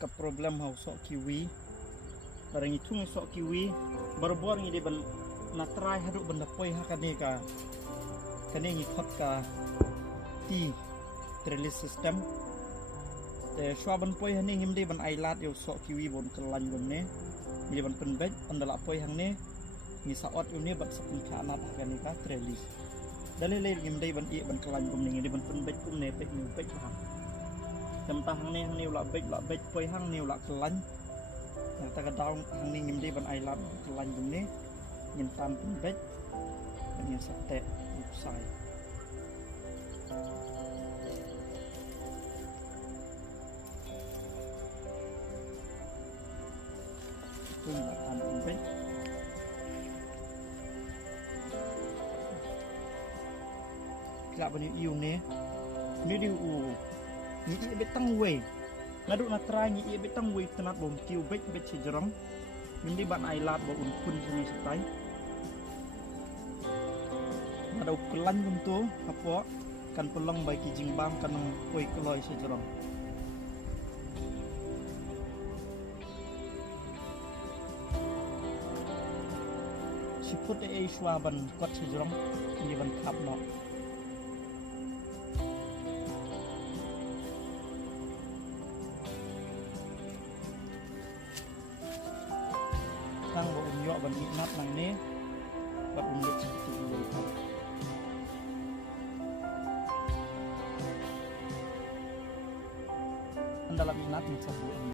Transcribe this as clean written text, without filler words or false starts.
กับ problem เฮาสอคิวีแต่ยังทุ่งสอคิวีบาร์บอร์นี่ได้บันนัดรายให้ดูบันดับป่วยฮะกันนี่งี้พอดกาที่เทรลิสซิสเต็มแต่ชัวบันป่วยฮันนี่ยิมได้บันไอลาดอยู่สอคิวีบนกลันบนนี้มีบันเป็นเบ็ดอันดับป่วยฮันนี่มีสะอดอยู่นี่บันสกุลขานัดกันนี่ก็เทรลิสdan lele yang day ban i ban kelan kum ni ban pen bet kum ne pek ni pek ha tam ta hang ni la bet poi hang ni la kelan yang ta ka daw hang ni ngim day ban ai la kelan kum ni ngin tam pen bet ngin sate upsai kum la tam pen bet lạ bên yêu nè nếu điều nghĩ biết tăng quay là độ là trai nghĩ biết tăng quay từ nát bồn tiêu biết chỉ rong mình đi bạn ai làm bộ ổn phun cho này sắp tới mà đầu lăn cùng tố học võ cần pulang baik kijing bam cần quay cái loài chỉ rong siput ai xua ban quát chỉ rong như ban khap nọ tăng bộ nhọ bằng nhị nát này nè và ung được chỉ tự người thôi anh đã làm nhị nát mình xong rồi